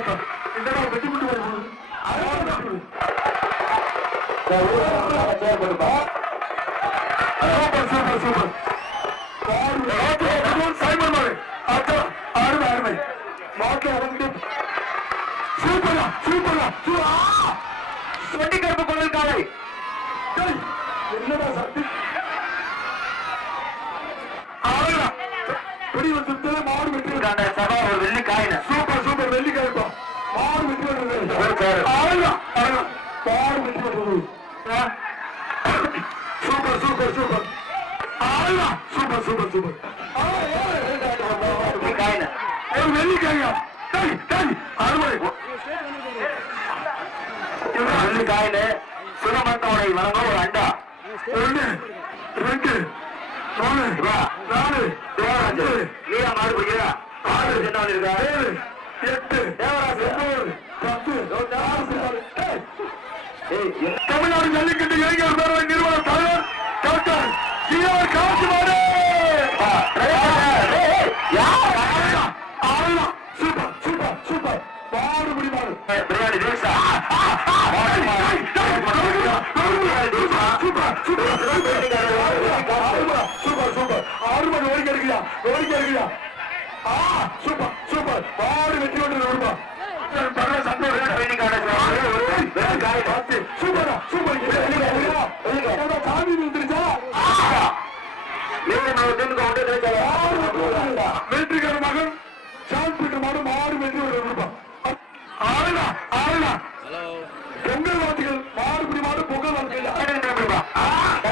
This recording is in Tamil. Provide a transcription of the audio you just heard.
இந்த வெட்டி விட்டு வரும்போது சூப்பர் சூப்பர் சைமன் மாடு அருமை அருமை மாட்டில் இறங்கிட்டு சூப்பரா சூப்பரா சொண்டி கருப்பு கொண்டல் காலை என்னடா சக்தி பெரிய வந்து மாடு வெட்டி சபா ஒரு வெள்ளி காயின சூப்பர் சூப்பர் வெள்ளி காய்ப்பா மாடு வெட்டி வருது மாடு வெட்டி வருது super super super super super super காயின ஒரு வெள்ளி காயா அறுபது வெள்ளி காயின சுகமத்தோடை வழங்க ஒரு அண்டா ஒன்று ரெண்டு மூணு நாலு நீரா மாடு பிடிக்கிறா ஆறு என்ன இருக்கா 7 8 10 தமிழ்நாடு ஜல்லிக்கட்டு இளைஞர் பேரவை நிறுவன தலைவர் டாக்டர் ஜிஆர் காசிமாடு சூப்பர் சூப்பர் சூப்பர் மாடு பிடி மாடு பிரியாணி தேசா சூப்பர் சூப்பர் 6 மணி ஓடிக்க இருக்கியா சூப்பர் சூப்பர் மாடு வெற்றி கொண்டு வருமா சூப்பரா சூப்பர் சாமி வந்துருச்சா மிலிட்டரிக்கார மகன் சான் பீட்டர் மாடு மாடு வெற்றி கொண்டு வருமா பொங்கல் வாழ்த்துகள் மாடு பிடி மாடு பொங்கல் வாழ்த்துக்கள்